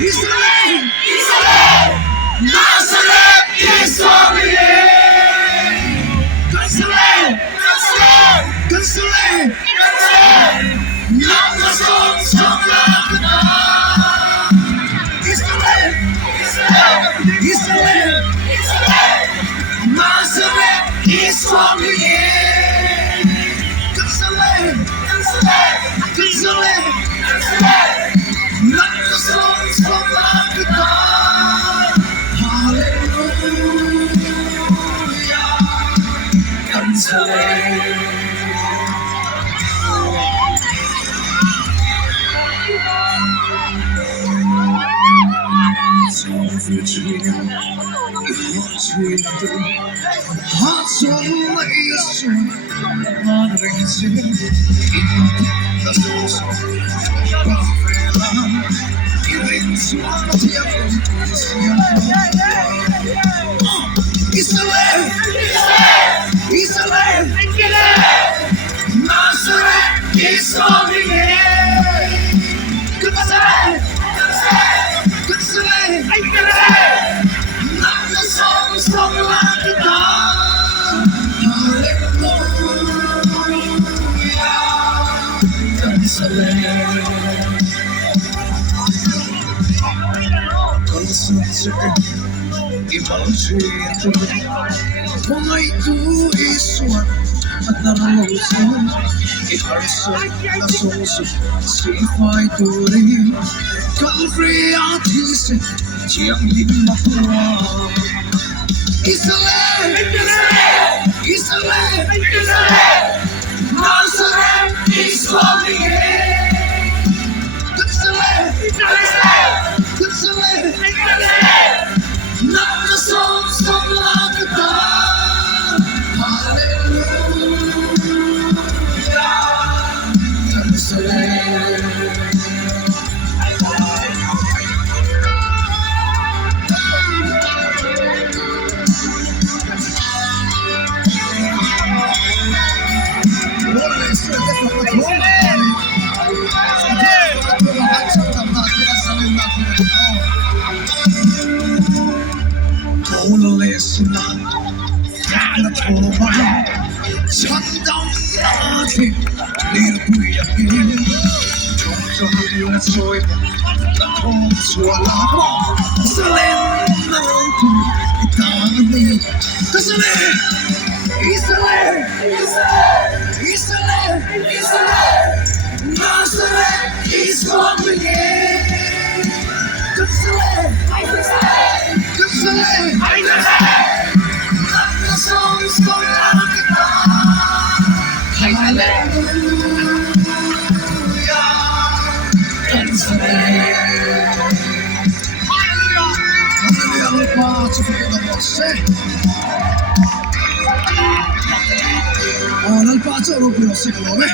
Israel, Israel, Nazareth is coming in. Israel, Israel, Israel, Israel, Nazareth is Israel, Israel, Israel, Israel, Nazareth is coming in. Israel, Israel, Israel, Israel. Not the songs from the God. Hallelujah. Consolate. So Virginia, hearts of Yesu, honoring the souls of Israel, Israel, Nazareth is coming in. Nazareth, Nazareth, not the songs from the God. Hallelujah, Nazareth. Imagine kung ay tuiswa at naralusan, iharsan na suso, sifay tuloy, Calvary at Hilsen, siyang limakuha. Israel, Israel, Nazareth is coming in. Israel, Israel, not the songs of Lagata. Hallelujah. Jerusalem. Israel, Nazareth is coming in. Israel, the song is going out. Hallelujah, Israel. Ora il pazzo lo più secondo me.